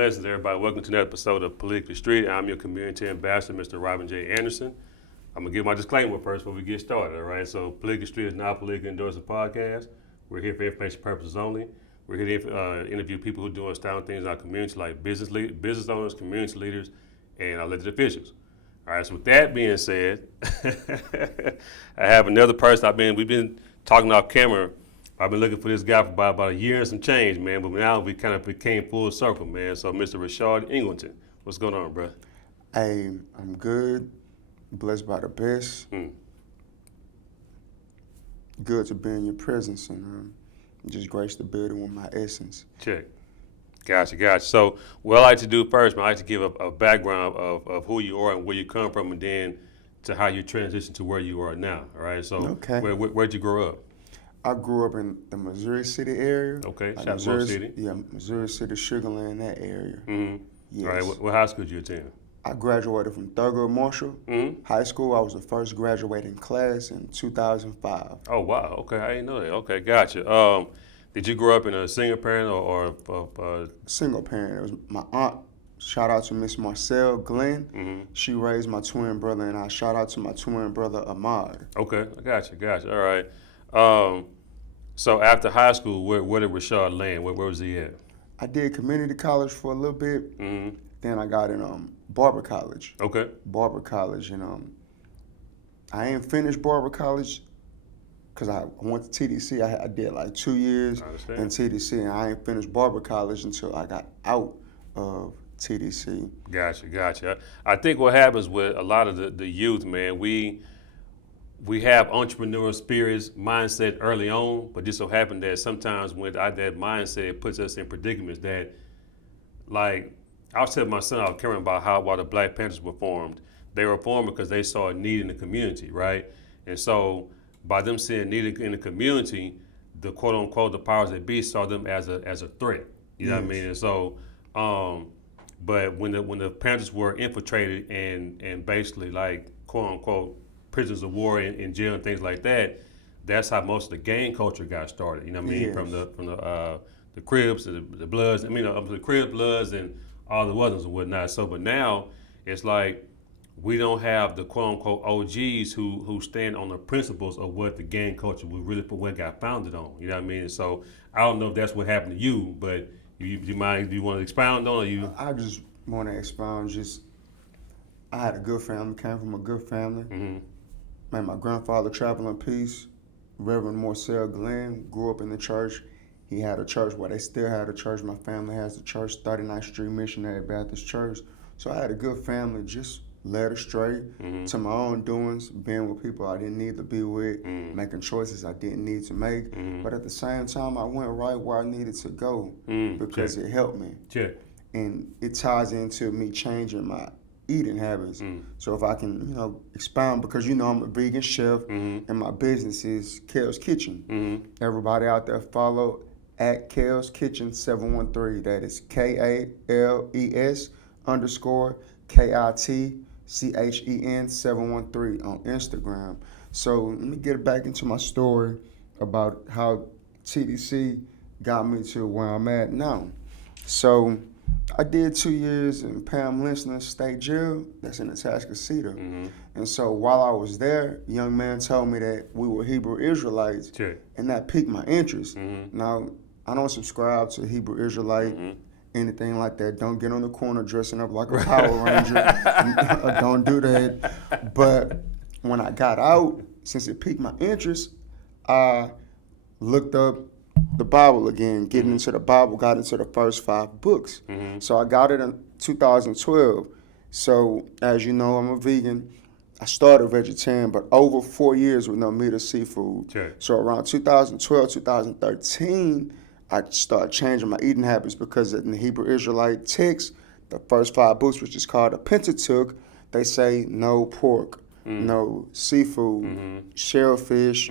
blessings, everybody. Welcome to another episode of Politically Street. I'm your community ambassador, Mr. Robin J. Anderson. I'm going to give my disclaimer first before we get started, all right? So Politically Street is not a politically endorsing podcast. We're here for information purposes only. We're here to interview people who are doing astounding things in our community, like business owners, community leaders, and elected officials. All right, so with that being said, I have another person we've been talking off camera. I've been looking for this guy for about a year and some change, man, but now we kind of became full circle, man. So Mr. Rashad Eagleton, what's going on, bro? Hey, I'm good, blessed by the best. Good to be in your presence and just grace the building with my essence. Check. Gotcha. So what I like to do first, man, I like to give a background of who you are and where you come from, and then to how you transition to where you are now, all right? So okay. Where'd you grow up? I grew up in the Missouri City area. Okay, like Missouri City. Yeah, Missouri City, Sugar Land, that area. Mm-hmm. Yes. All right, what high school did you attend? I graduated from Thurgood Marshall High School. I was the first graduating class in 2005. Oh, wow. Okay, I didn't know that. Okay, gotcha. Did you grow up in a single parent or Single parent. It was my aunt. Shout out to Miss Marcel Glenn. Mm-hmm. She raised my twin brother, and I shout out to my twin brother Ahmad. Okay, gotcha. All right. So after high school, where did Rashad land? Where was he at? I did community college for a little bit. Mm-hmm. Then I got in barber college. Okay. Barber college, and I ain't finished barber college because I went to TDC. I did like 2 years in TDC, and I ain't finished barber college until I got out of TDC. Gotcha. I think what happens with a lot of the youth, man, we have entrepreneurial spirits, mindset early on, but just so happened that sometimes when that mindset, it puts us in predicaments that, like, I was telling my son, I was caring about why the Black Panthers were formed. They were formed because they saw a need in the community, right? And so by them seeing need in the community, the quote unquote, the powers that be saw them as a threat. You know what I mean? And so, but when the Panthers were infiltrated and basically like quote unquote prisoners of war in jail and things like that, that's how most of the gang culture got started. You know what I mean? Yes. From the Crips and the Bloods. The Crips, Bloods, and all the others and whatnot. So, but now it's like we don't have the quote unquote OGs who stand on the principles of what the gang culture was really what got founded on. You know what I mean? And so I don't know if that's what happened to you, but do you want to expound on it? I just want to expound. I had a good family. Came from a good family. Mm-hmm. Man, my grandfather, travel in peace, Reverend Marcel Glenn, grew up in the church. He had a church. Well, they still had a church. My family has a church, 39th Street Missionary Baptist Church. So I had a good family, just led astray to my own doings, being with people I didn't need to be with, making choices I didn't need to make. But at the same time, I went right where I needed to go because it helped me. Check. And it ties into me changing my eating habits. So if I can, expound, because I'm a vegan chef and my business is Kale's Kitchen. Everybody out there follow at Kale's Kitchen 713. That is KALES_KITCHEN 713 on Instagram. So let me get back into my story about how TDC got me to where I'm at now. So I did 2 years in Pam Lensner State Jail. That's in Atascocita. And so while I was there, a young man told me that we were Hebrew Israelites, and that piqued my interest. Now, I don't subscribe to Hebrew Israelite, anything like that. Don't get on the corner dressing up like a Power Ranger. Don't do that. But when I got out, since it piqued my interest, I looked up the Bible again, getting into the Bible, got into the first 5 books. So I got it in 2012. So as you know, I'm a vegan. I started vegetarian, but over 4 years with no meat or seafood. Sure. So around 2012, 2013, I started changing my eating habits because in the Hebrew Israelite text, the first 5 books, which is called the Pentateuch, they say no pork, no seafood, shellfish,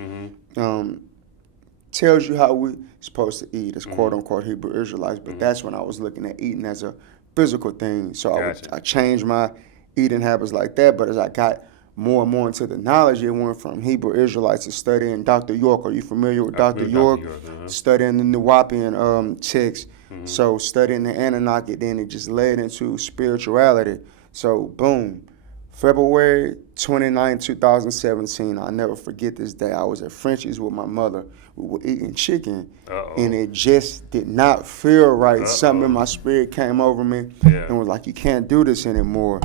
tells you how we're supposed to eat as quote-unquote Hebrew Israelites, but that's when I was looking at eating as a physical thing. So Gotcha. I changed my eating habits like that, but as I got more and more into the knowledge, it went from Hebrew Israelites to studying Dr. York. Are you familiar with Dr. York? Studying the Nuwapian text. So studying the Anunnaki, then it just led into spirituality. So boom, February 29, 2017, I'll never forget this day. I was at Frenchie's with my mother. We were eating chicken, and it just did not feel right. Something in my spirit came over me and was like, you can't do this anymore.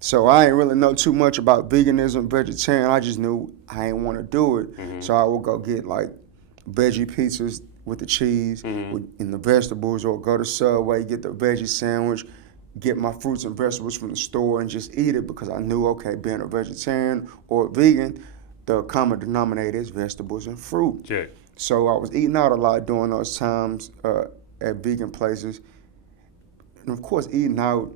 So I didn't really know too much about veganism, vegetarian. I just knew I didn't want to do it. So I would go get like veggie pizzas with the cheese and the vegetables, or go to Subway, get the veggie sandwich, get my fruits and vegetables from the store and just eat it, because I knew, okay, being a vegetarian or a vegan, the common denominator is vegetables and fruit. Check. So I was eating out a lot during those times at vegan places. And of course, eating out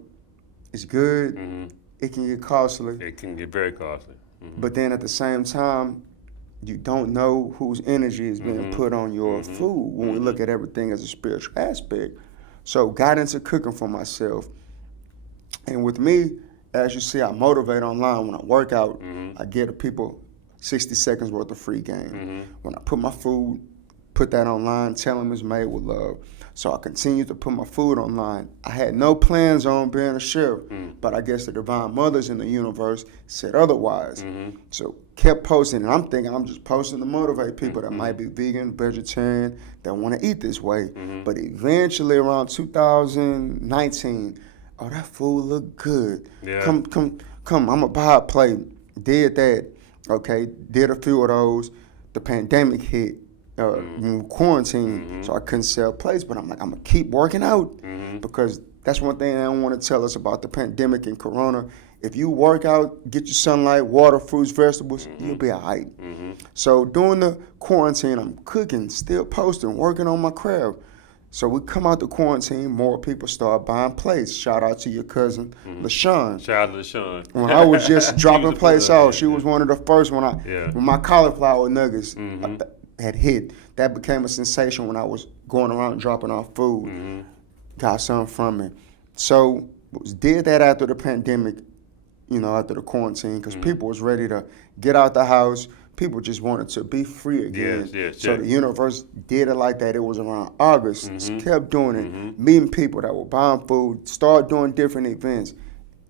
is good. It can get costly. It can get very costly. But then at the same time, you don't know whose energy is being put on your food when we look at everything as a spiritual aspect. So got into cooking for myself. And with me, as you see, I motivate online. When I work out, I give the people 60 seconds worth of free game. When I put my food, put that online, tell them it's made with love. So I continued to put my food online. I had no plans on being a chef, but I guess the divine mothers in the universe said otherwise. So kept posting, and I'm thinking I'm just posting to motivate people that might be vegan, vegetarian, that want to eat this way. But eventually around 2019, oh, that food look good. Yeah. Come, I'm going to buy a plate. Did that, okay, did a few of those. The pandemic hit. Quarantine, so I couldn't sell plates, but I'm like, I'm gonna keep working out, because that's one thing I don't want to tell us about the pandemic and corona. If you work out, get your sunlight, water, fruits, vegetables, you'll be all right. So during the quarantine, I'm cooking, still posting, working on my craft. So we come out the quarantine, more people start buying plates. Shout out to your cousin, LaShawn. Shout out to LaShawn. When I was just dropping plates off, she was one of the first when my cauliflower nuggets had hit. That became a sensation when I was going around dropping off food. Got something from it. So did that after the pandemic, after the quarantine, because people was ready to get out the house. People just wanted to be free again. So the universe did it like that. It was around August. Just kept doing it, meeting people that were buying food, started doing different events.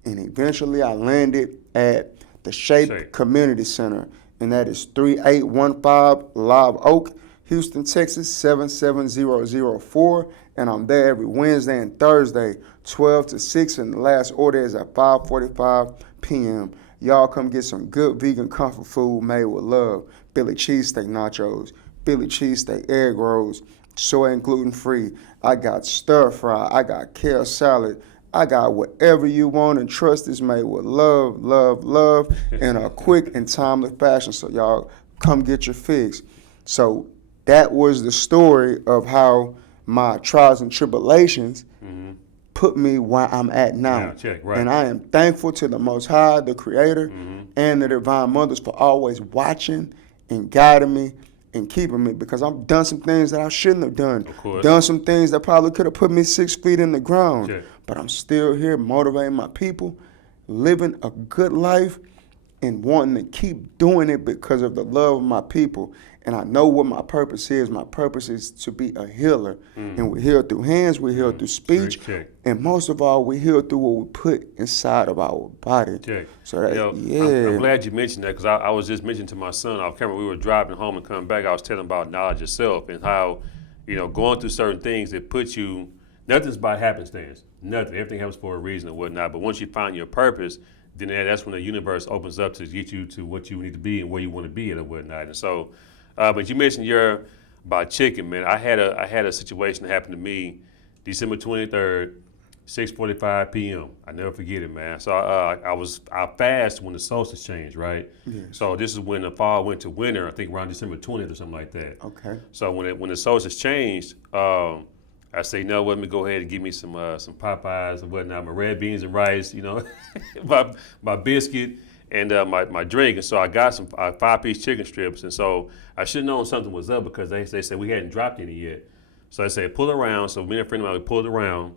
And eventually I landed at the Shape Community Center, and that is 3815 Live Oak, Houston, Texas, 77004. And I'm there every Wednesday and Thursday, 12 to 6, and the last order is at 5:45 p.m. Y'all come get some good vegan comfort food made with love. Philly cheesesteak nachos, Philly cheesesteak egg rolls, soy and gluten-free. I got stir fry, I got kale salad. I got whatever you want, and trust is made with love, love, love, in a quick and timely fashion. So y'all come get your fix. So that was the story of how my trials and tribulations put me where I'm at now. And I am thankful to the Most High, the Creator, and the Divine Mothers for always watching and guiding me and keeping me, because I've done some things that I shouldn't have done. Done some things that probably could have put me 6 feet in the ground. But I'm still here motivating my people, living a good life, and wanting to keep doing it because of the love of my people. And I know what my purpose is. My purpose is to be a healer. And we heal through hands, we heal through speech, and most of all, we heal through what we put inside of our body. So that, I'm glad you mentioned that, because I was just mentioning to my son off camera. We were driving home and coming back. I was telling him about knowledge itself and how, going through certain things that put you, nothing's by happenstance. Nothing. Everything happens for a reason and whatnot. But once you find your purpose, then that's when the universe opens up to get you to what you need to be and where you want to be and whatnot. And so, but you mentioned about chicken, man. I had a situation that happened to me December 23rd, 6:45 p.m. I never forget it, man. So I fasted when the solstice changed, right? So this is when the fall went to winter. I think around December 20th or something like that. So when the solstice changed, I say, no, let me go ahead and give me some Popeyes and whatnot, my red beans and rice, my biscuit and my drink. And so I got some 5-piece chicken strips. And so I should have known something was up, because they said we hadn't dropped any yet. So I said, pull around. So me and a friend of mine, we pulled around,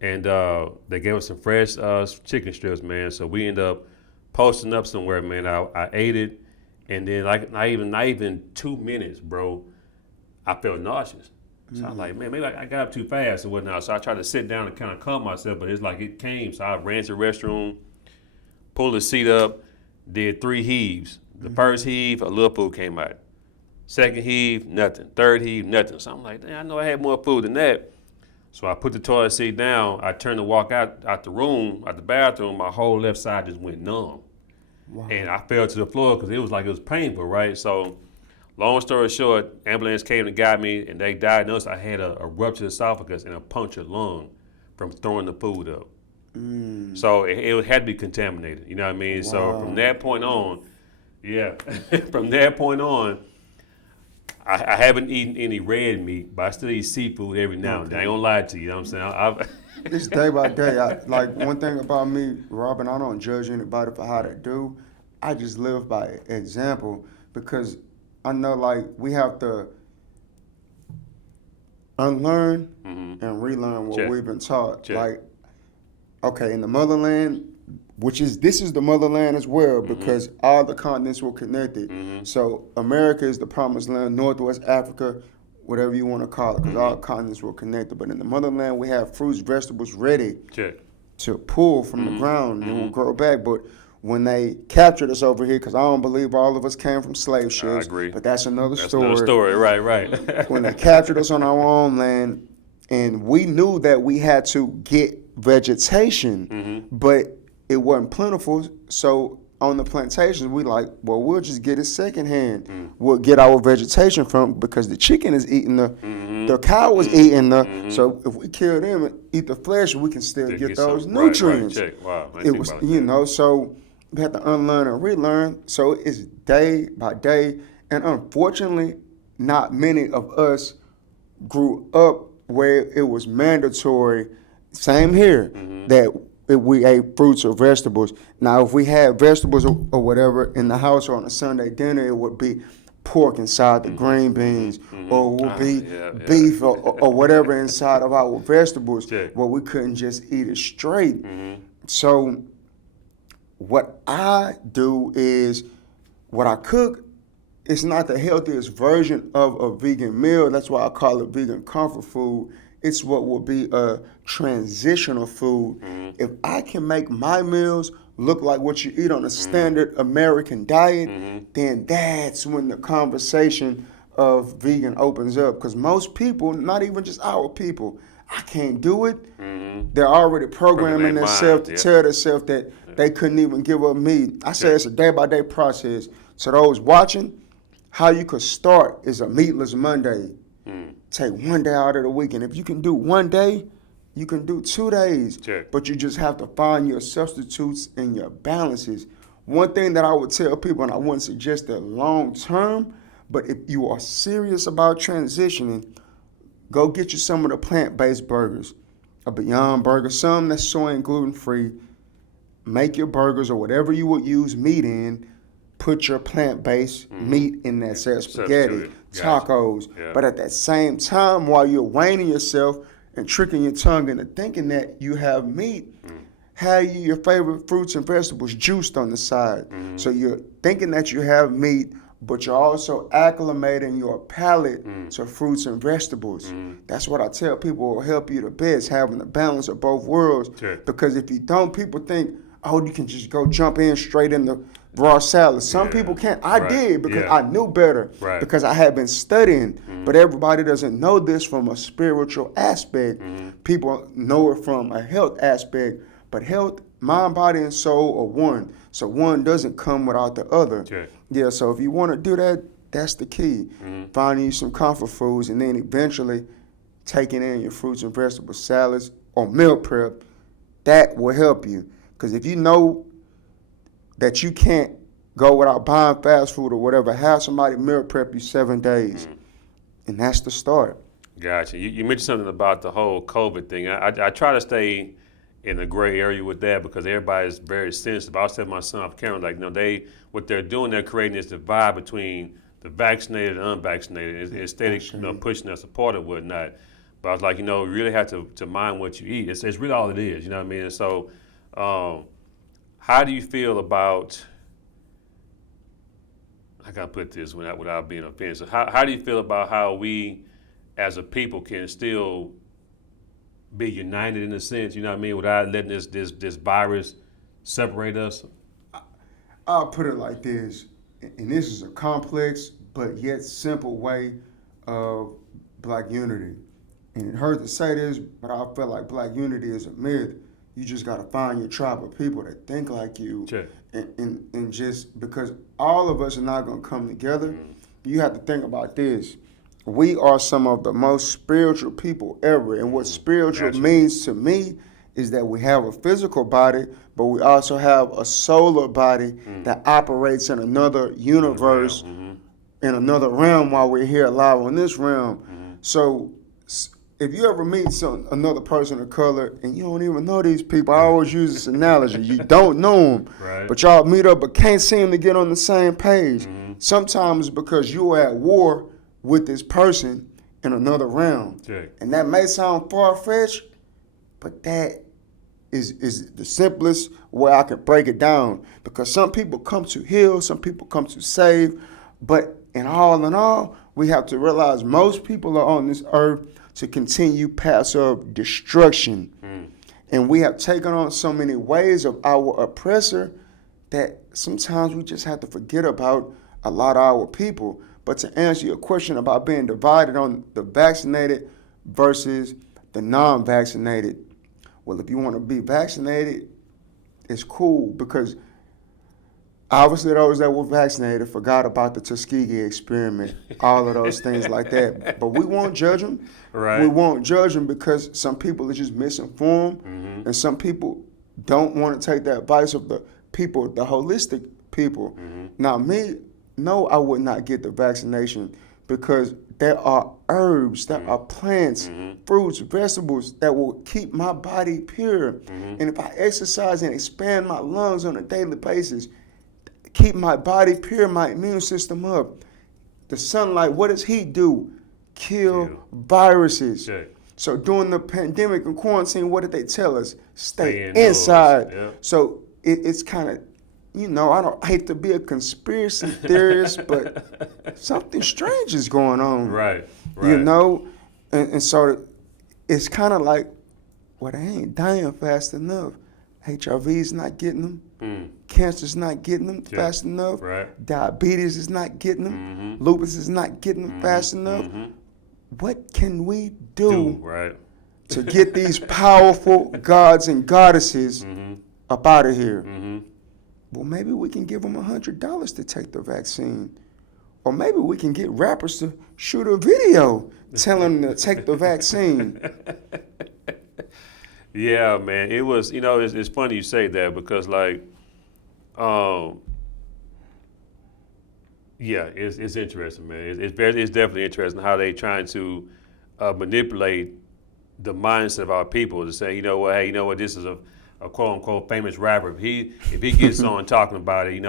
and they gave us some fresh chicken strips, man. So we ended up posting up somewhere, man. I ate it, and then like not even 2 minutes, bro, I felt nauseous. So I was like, man, maybe I got up too fast or whatnot. So I tried to sit down and kind of calm myself, but it's like it came. So I ran to the restroom, pulled the seat up, did 3 heaves. The first heave, a little food came out. Second heave, nothing. Third heave, nothing. So I'm like, damn, I know I had more food than that. So I put the toilet seat down. I turned to walk out the bathroom. My whole left side just went numb. Wow. And I fell to the floor because it was painful, right? So long story short, ambulance came and got me, and they diagnosed I had a ruptured esophagus and a punctured lung from throwing the food up. So it had to be contaminated, you know what I mean? Wow. So from that point on, from that point on, I haven't eaten any red meat, but I still eat seafood every now and then. I ain't gonna lie to you, you know what I'm saying? It's day by day. Like one thing about me, Robin, I don't judge anybody for how they do. I just live by example because I know like we have to unlearn and relearn what we've been taught. Like, okay, in the motherland, this is the motherland as well because all the continents were connected. So America is the promised land, Northwest Africa, whatever you want to call it, because all continents were connected. But in the motherland, we have fruits, vegetables ready to pull from the ground and will grow back. But when they captured us over here, because I don't believe all of us came from slave ships. I agree. But that's another That's story. another story, right. When they captured us on our own land, and we knew that we had to get vegetation, but it wasn't plentiful. So on the plantations, we like, well, we'll just get it secondhand. We'll get our vegetation from because the chicken is eating the cow is eating so if we kill them and eat the flesh, we can still get those nutrients. Right. Wow. It was, so we had to unlearn and relearn. So it's day by day, and unfortunately, not many of us grew up where it was mandatory. Same here that we ate fruits or vegetables. Now, if we had vegetables or whatever in the house or on a Sunday dinner, it would be pork inside the green beans, or it would be beef or whatever inside of our vegetables. Well, we couldn't just eat it straight. So what I do is, what I cook is not the healthiest version of a vegan meal. That's why I call it vegan comfort food. It's what will be a transitional food. If I can make my meals look like what you eat on a standard American diet, then that's when the conversation of vegan opens up. Because most people, not even just our people, I can't do it. They're already programming themselves to tell themselves that they couldn't even give up meat. I say it's a day-by-day process. So those watching, how you could start is a meatless Monday. Take one day out of the week. And if you can do one day, you can do 2 days. But you just have to find your substitutes and your balances. One thing that I would tell people, and I wouldn't suggest that long term, but if you are serious about transitioning, go get you some of the plant-based burgers. A Beyond Burger, some that's soy and gluten-free. Make your burgers or whatever you would use meat in. Put your plant-based meat in that, say spaghetti, tacos. But at that same time, while you're weighing yourself and tricking your tongue into thinking that you have meat, have your favorite fruits and vegetables juiced on the side. So you're thinking that you have meat, but you're also acclimating your palate to fruits and vegetables. That's what I tell people will help you the best, having the balance of both worlds. Because if you don't, people think, oh, you can just go jump in straight in the raw salad. Some people can't. I did because I knew better, because I had been studying. But everybody doesn't know this from a spiritual aspect. People know it from a health aspect. But health, mind, body, and soul are one. So one doesn't come without the other. So if you want to do that, that's the key. Finding you some comfort foods, and then eventually taking in your fruits and vegetable salads or meal prep. That will help you. Because if you know that you can't go without buying fast food or whatever, have somebody meal prep you 7 days. And that's the start. Gotcha. You mentioned something about the whole COVID thing. I try to stay in the gray area with that because everybody's very sensitive. I was telling my son off camera, like, what they're doing, they're creating this divide between the vaccinated and unvaccinated. Instead of pushing their support or whatnot. But I was like, you really have to mind what you eat. It's really all it is, you know what I mean? And so, how do you feel about? I gotta put this without being offensive. How do you feel about how we, as a people, can still be united in a sense? You know what I mean, without letting this virus separate us. I'll put it like this, and this is a complex but yet simple way of black unity. And it hurts to say this, but I feel like black unity is a myth. You just got to find your tribe of people that think like you. Sure. And just because all of us are not going to come together, you have to think about this. We are some of the most spiritual people ever. And what spiritual means to me is that we have a physical body, but we also have a solar body that operates in another universe, in another realm while we're here alive on this realm. So if you ever meet another person of color and you don't even know these people, I always use this analogy. You don't know them, but y'all meet up but can't seem to get on the same page. Sometimes because you're at war with this person in another realm. And that may sound far-fetched, but that is the simplest way I can break it down. Because some people come to heal, some people come to save, but in all, we have to realize most people are on this earth to continue paths of destruction. And we have taken on so many ways of our oppressor that sometimes we just have to forget about a lot of our people. But to answer your question about being divided on the vaccinated versus the non-vaccinated, well, if you want to be vaccinated, it's cool, because obviously those that were vaccinated forgot about the Tuskegee experiment, all of those things like that. But we won't judge them. We won't judge them because some people are just misinformed, and some people don't want to take the advice of the people, the holistic people. Now, me, no, I would not get the vaccination because there are herbs, there are plants, fruits, vegetables that will keep my body pure. And if I exercise and expand my lungs on a daily basis, keep my body pure, my immune system up. The sunlight, what does heat do? Kill viruses. So during the pandemic and quarantine, what did they tell us? Stay inside. So it's kind of, I don't hate to be a conspiracy theorist, but something strange is going on. And so it's kind of like, well, they ain't dying fast enough. HIV's not getting them. Cancer's not getting them fast enough. Diabetes is not getting them. Lupus is not getting them fast enough. What can we do to get these powerful gods and goddesses up out of here? Well, maybe we can give them $100 to take the vaccine. Or maybe we can get rappers to shoot a video telling them to take the vaccine. Yeah, man. It was, it's funny you say that because, it's interesting, man. It's definitely interesting how they trying to manipulate the mindset of our people to say, this is a quote unquote famous rapper. If he gets on talking about it,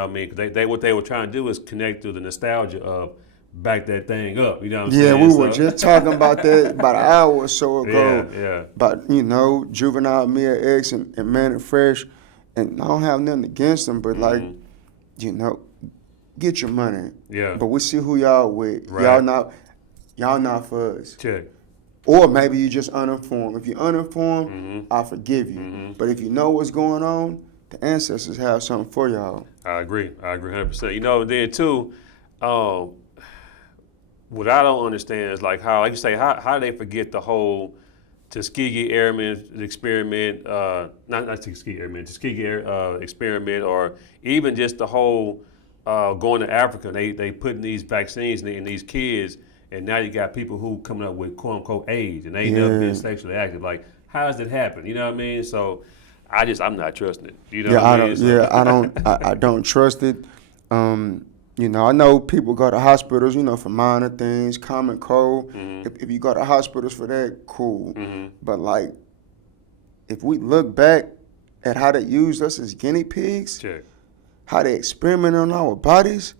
what they were trying to do is connect to the nostalgia of back that thing up. You know what I'm saying? Yeah, we were just talking about that about an hour or so ago. About, Juvenile, Mia X, and Man Fresh. And I don't have nothing against them, but get your money. But we see who y'all with. Y'all not for us. Or maybe you just uninformed. If you're uninformed, I forgive you. But if you know what's going on, the ancestors have something for y'all. I agree 100%. Then too, what I don't understand is how do they forget the whole Tuskegee Airmen experiment, not Tuskegee Airmen, Tuskegee experiment, or even just the whole going to Africa. They putting these vaccines in these kids, and now you got people who coming up with quote unquote AIDS, and they ain't never been sexually active. How does it happen? You know what I mean? So I'm not trusting it. I don't trust it. I know people go to hospitals, for minor things, common cold. If you go to hospitals for that, cool. But if we look back at how they used us as guinea pigs, how they experiment on our bodies.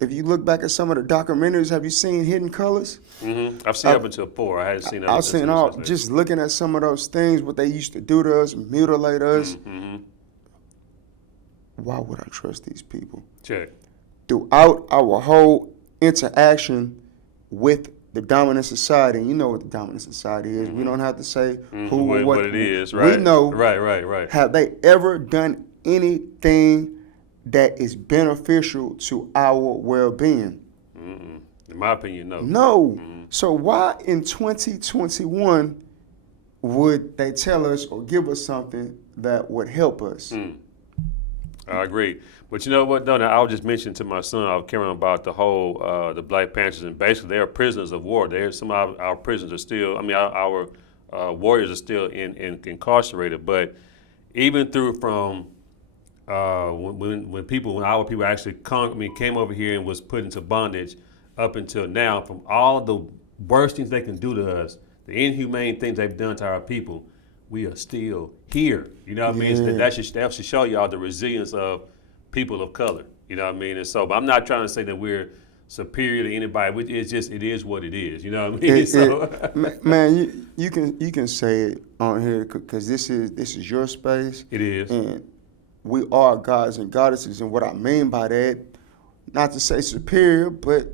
If you look back at some of the documentaries, have you seen Hidden Colors? I've seen up until 4. I hadn't seen that. I've seen all, just looking at some of those things, what they used to do to us, mutilate us. why would I trust these people? Check. Throughout our whole interaction with the dominant society, and you know what the dominant society is. We don't have to say who or what it is. We Right. know. Right. Have they ever done anything that is beneficial to our well-being? In my opinion, no. No. So why in 2021 would they tell us or give us something that would help us? I agree. But you know what, though? Now, I was just mentioning to my son, I was caring about the whole, the Black Panthers, and basically they are prisoners of war. Some of our prisoners are still, our warriors are still incarcerated. But even through from when our people actually came over here and was put into bondage up until now, from all the worst things they can do to us, the inhumane things they've done to our people, we are still here. You know what I mean? So that should show y'all the resilience of people of color. You know what I mean? And so, but I'm not trying to say that we're superior to anybody. It is what it is. You know what I mean? Man, you can say it on here because this is your space. It is. And we are gods and goddesses. And what I mean by that, not to say superior, but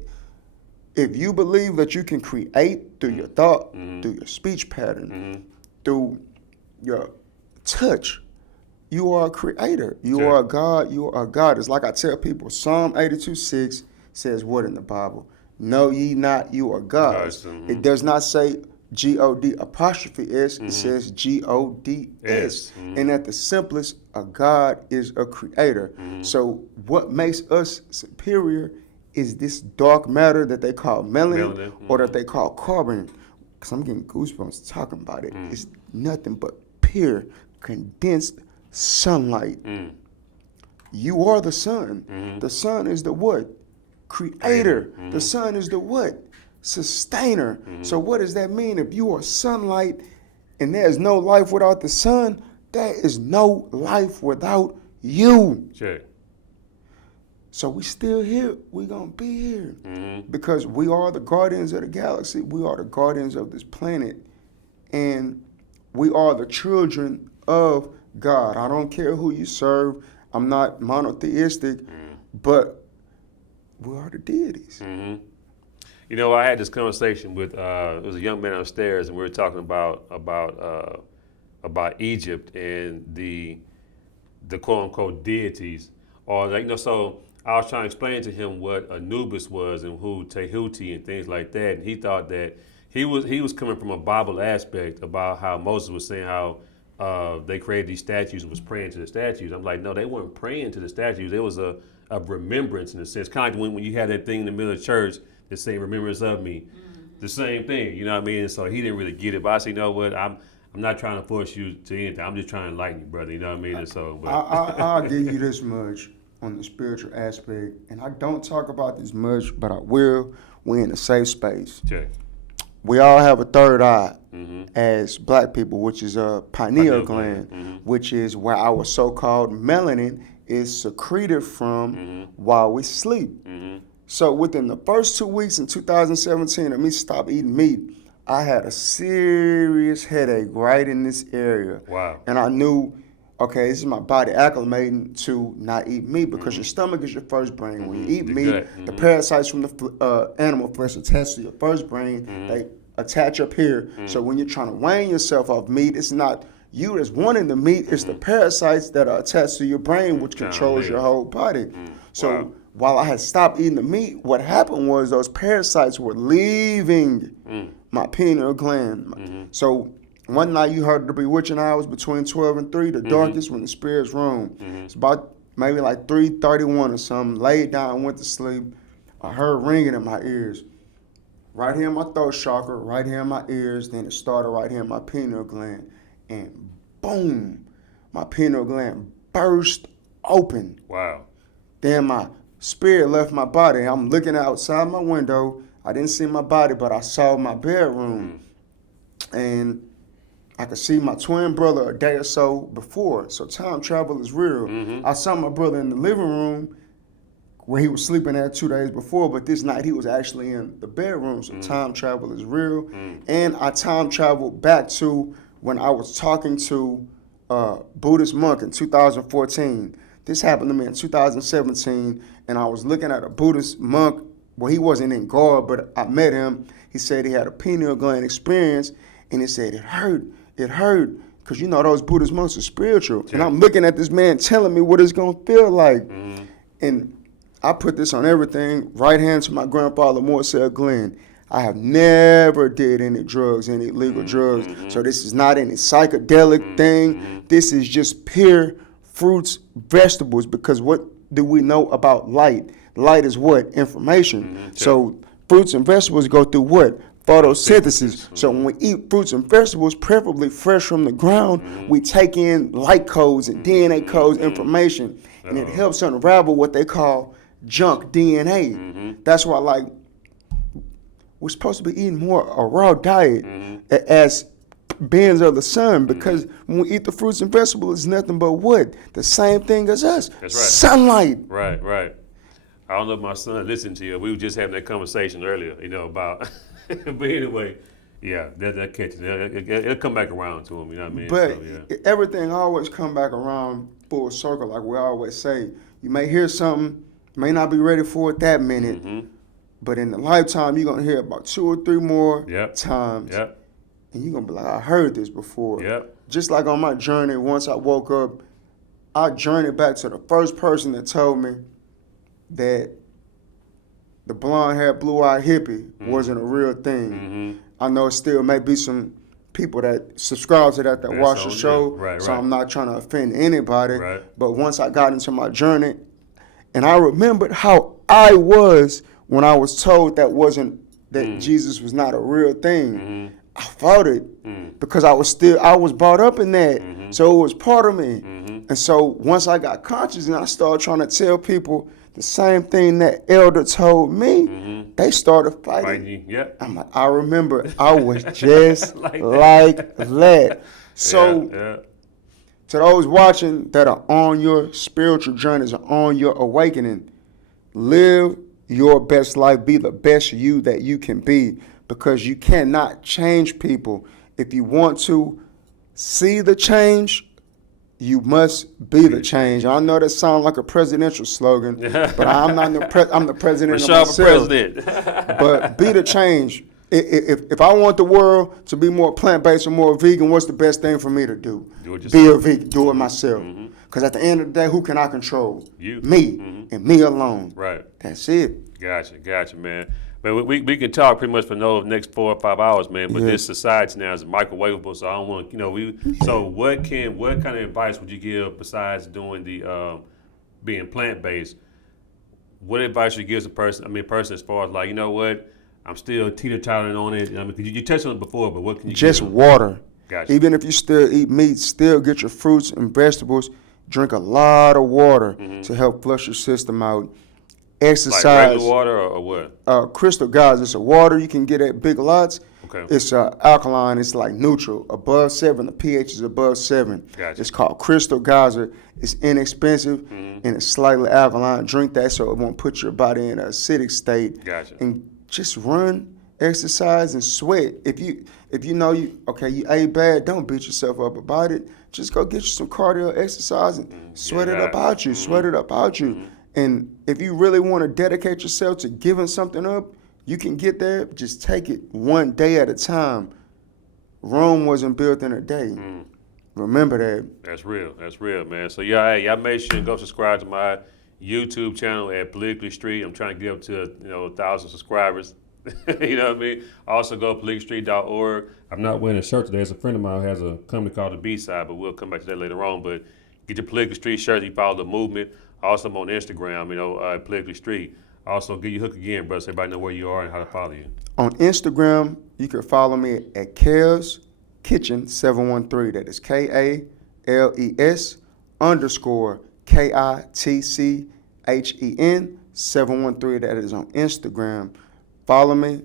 if you believe that you can create through your thought, through your speech pattern, through your touch, you are a creator. You are a God. You are a goddess. Like I tell people, Psalm 82:6 says what in the Bible? Know ye not you are gods. It does not say G-O-D apostrophe S. It says G-O-D-S. And at the simplest, a God is a creator. So what makes us superior is this dark matter that they call melanin, or that they call carbon. Because I'm getting goosebumps talking about it. It's nothing but pure, condensed sunlight. You are the sun. The sun is the what? Creator. The sun is the what? Sustainer. So what does that mean? If you are sunlight and there's no life without the sun, there is no life without you. Check. So we still here. We gonna be here because we are the guardians of the galaxy. We are the guardians of this planet, and we are the children of God. I don't care who you serve. I'm not monotheistic, but we are the deities. You know, I had this conversation with it was a young man upstairs, and we were talking about Egypt and the quote unquote deities, or like, you know. So I was trying to explain to him what Anubis was and who Tehuti and things like that, and he thought that he was coming from a Bible aspect about how Moses was saying how they created these statues and was praying to the statues. I'm like, no, they weren't praying to the statues. It was a remembrance in a sense, kind of like when you had that thing in the middle of church that say remembrance of me, the same thing. You know what I mean? And so he didn't really get it. But I said, you know what? I'm not trying to force you to anything. I'm just trying to enlighten you, brother. You know what I mean? And so, but I'll give you this much on the spiritual aspect, and I don't talk about this much, but I will. We're in a safe space. check. We all have a third eye as black people, which is a pineal gland, which is where our so-called melanin is secreted from while we sleep. So within the first 2 weeks in 2017 of me stop eating meat, I had a serious headache right in this area. Wow. And I knew, okay, this is my body acclimating to not eat meat because your stomach is your first brain. When you eat The meat, gut. the parasites from the animal flesh attach to your first brain. They attach up here. So when you're trying to wane yourself off meat, it's not you that's wanting the meat, it's the parasites that are attached to your brain, which controls your whole body. So while I had stopped eating the meat, what happened was those parasites were leaving my pineal gland. So one night you heard the bewitching hours between 12 and 3, the darkest when the spirits roam. It's about maybe like 3:31 or something. Laid down, went to sleep. I heard ringing in my ears. Right here in my throat chakra, right here in my ears. Then it started right here in my pineal gland. And boom, my pineal gland burst open. Wow. Then my spirit left my body. I'm looking outside my window. I didn't see my body, but I saw my bedroom. And I could see my twin brother a day or so before. So time travel is real. I saw my brother in the living room where he was sleeping there 2 days before, but this night he was actually in the bedroom. So time travel is real. And I time traveled back to when I was talking to a Buddhist monk in 2014. This happened to me in 2017, and I was looking at a Buddhist monk. Well, he wasn't in guard, but I met him. He said he had a pineal gland experience, and he said it hurt, because you know those Buddhist monks are spiritual. And I'm looking at this man telling me what it's gonna feel like, and I put this on everything. Right hand to my grandfather, Morcell Glenn. I have never did any drugs, any illegal drugs. So this is not any psychedelic thing. This is just pure fruits, vegetables, because what do we know about light? Light is what? Information. So fruits and vegetables go through what? Photosynthesis. So when we eat fruits and vegetables, preferably fresh from the ground, we take in light codes and DNA codes, information, and it helps unravel what they call junk DNA. That's why, like, we're supposed to be eating more a raw diet as beings of the sun, because when we eat the fruits and vegetables, it's nothing but what? The same thing as us. That's right. Sunlight. Right. I don't know if my son listened to you. We were just having that conversation earlier, about. But anyway, yeah, that catches it'll come back around to him. You know what I mean? But so, yeah. everything always come back around full circle, like we always say. You may hear something, may not be ready for it that minute, but in the lifetime, you're gonna hear about 2 or 3 more times, and you're gonna be like, I heard this before. Just like on my journey, once I woke up, I journeyed back to the first person that told me that the blonde-haired, blue-eyed hippie wasn't a real thing. I know it still may be some people that subscribe to that watch the show, so I'm not trying to offend anybody. But once I got into my journey, and I remembered how I was when I was told that Jesus was not a real thing, I fought it because I was brought up in that, so it was part of me. And so once I got conscious and I started trying to tell people the same thing that elder told me, they started fighting. I remember I was just like that. So to those watching that are on your spiritual journeys, are on your awakening, live your best life. Be the best you that you can be, because you cannot change people. If you want to see the change, you must be the change. I know that sounds like a presidential slogan, but I'm not I'm the president of myself. President. But be the change. If I want the world to be more plant-based or more vegan, what's the best thing for me to do? Be a vegan. Do it myself. Because at the end of the day, who can I control? You. Me, and me alone. Right. That's it. Gotcha, man. But we can talk pretty much for the next 4 or 5 hours, man. But this society now is microwavable, so I don't want So what kind of advice would you give besides doing the being plant based? What advice would you give a person as far as, like, you know what, I'm still teeter-tottering on it. I mean, you touched on it before, but what can you just give? Water. Gotcha. Even if you still eat meat, still get your fruits and vegetables. Drink a lot of water to help flush your system out. Exercise. Like regular water or what? Crystal Geyser. It's a water you can get at Big Lots. Okay. It's alkaline. It's like neutral. Above 7. The pH is above 7. Gotcha. It's called Crystal Geyser. It's inexpensive and it's slightly alkaline. Drink that so it won't put your body in an acidic state. Gotcha. And just run, exercise, and sweat. If you know you ate bad, don't beat yourself up about it. Just go get you some cardio exercise and sweat it up out you. Sweat it up out you. And if you really want to dedicate yourself to giving something up, you can get there. Just take it one day at a time. Rome wasn't built in a day. Remember that. That's real, man. So y'all make sure and go subscribe to my YouTube channel at Politically Street. I'm trying to get up to 1,000 subscribers. You know what I mean? Also go politicstreet.org. I'm not wearing a shirt today. As a friend of mine who has a company called The B-Side, but we'll come back to that later on. But get your Politically Street shirt. You follow the movement. Also, I'm on Instagram, Politically Street. Also, give you hook again, brother, so everybody know where you are and how to follow you. On Instagram, you can follow me at Kels Kitchen 713. That is KALES _KITCHEN 713. That is on Instagram. Follow me.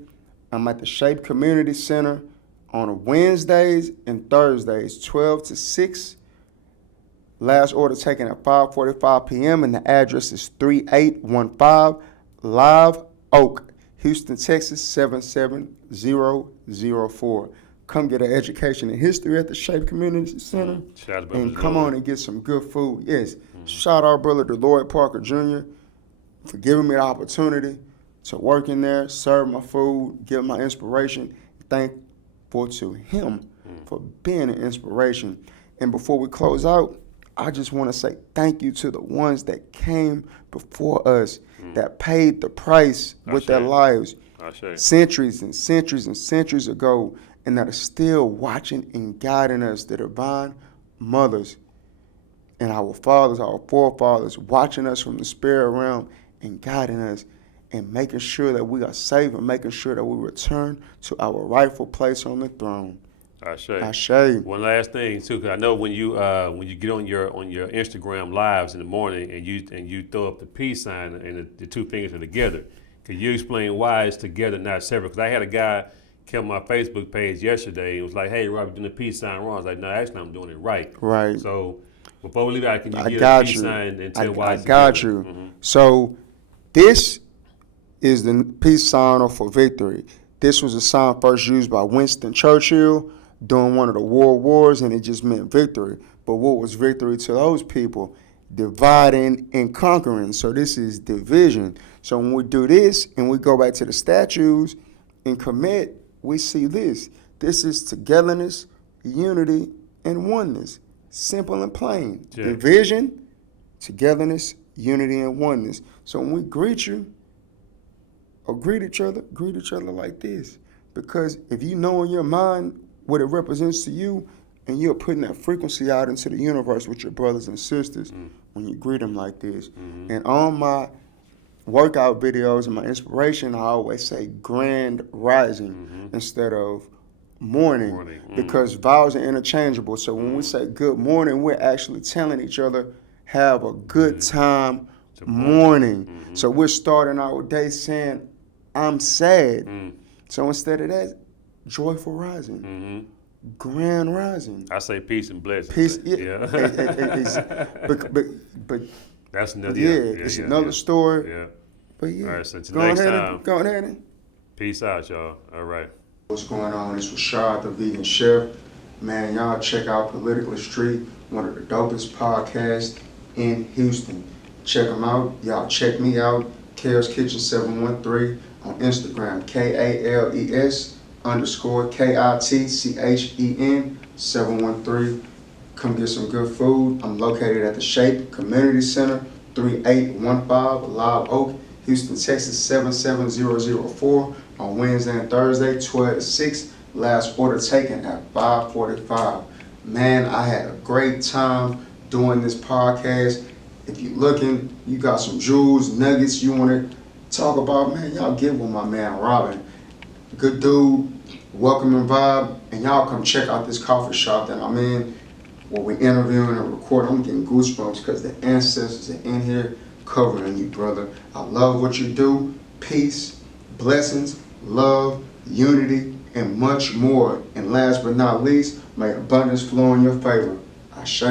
I'm at the Shape Community Center on Wednesdays and Thursdays, 12 to 6. Last order taken at 5:45 p.m. and the address is 3815 Live Oak, Houston, Texas 77004. come get an education in history at the Shape Community Center, Shout out to and Brother come Lloyd. on and get some good food. Yes, shout out brother Lloyd Parker Jr. for giving me the opportunity to work in there, serve my food, give my inspiration. Thankful to him for being an inspiration. And before we close out, I just want to say thank you to the ones that came before us, that paid the price with their lives centuries and centuries and centuries ago, and that are still watching and guiding us, the divine mothers and our fathers, our forefathers, watching us from the spirit realm and guiding us and making sure that we are safe and making sure that we return to our rightful place on the throne. Ashe. Ashe. One last thing too, because I know when you get on your Instagram lives in the morning and you throw up the peace sign and the two fingers are together, could you explain why it's together, not separate? Because I had a guy come on my Facebook page yesterday and was like, "Hey, Rob, you're doing the peace sign wrong." I was like, "No, actually, I'm doing it right." Right. So before we leave out, can you I give got the peace you. sign and tell why I it's got together? you. So this is the peace sign for victory. This was a sign first used by Winston Churchill during one of the world wars, and it just meant victory. But what was victory to those people? Dividing and conquering. So this is division. So when we do this and we go back to the statues and commit, we see this. This is togetherness, unity, and oneness. Simple and plain. Yeah. Division, togetherness, unity, and oneness. So when we greet you or greet each other like this. Because if you know in your mind what it represents to you, and you're putting that frequency out into the universe with your brothers and sisters when you greet them like this. And on my workout videos and my inspiration, I always say grand rising instead of morning. Because vowels are interchangeable. So when we say good morning, we're actually telling each other, have a good time morning. So we're starting our day saying, I'm sad. So instead of that, joyful rising. Grand rising. I say peace and blessings. Peace, Yeah. but That's another. it's another story. Yeah. But yeah, All right. So until next time. Go ahead and. Peace out, y'all. All right. What's going on? It's Rashad, the Vegan Chef. Man, y'all check out Politically Street, one of the dopest podcasts in Houston. Check them out. Y'all check me out, Kale's Kitchen 713 on Instagram, KALES_KITCHEN 713. Come get some good food. I'm located at the Shape Community Center, 3815 Live Oak, Houston, Texas 77004 on Wednesday and Thursday, 12 to 6. Last order taken at 5:45. Man, I had a great time doing this podcast. If you're looking, you got some jewels, nuggets you want to talk about, man, y'all get with my man Robin. Good dude, welcoming vibe, and y'all come check out this coffee shop that I'm in where we're interviewing and recording. I'm getting goosebumps because the ancestors are in here covering you, brother. I love what you do. Peace, blessings, love, unity, and much more. And last but not least, may abundance flow in your favor. Ashe.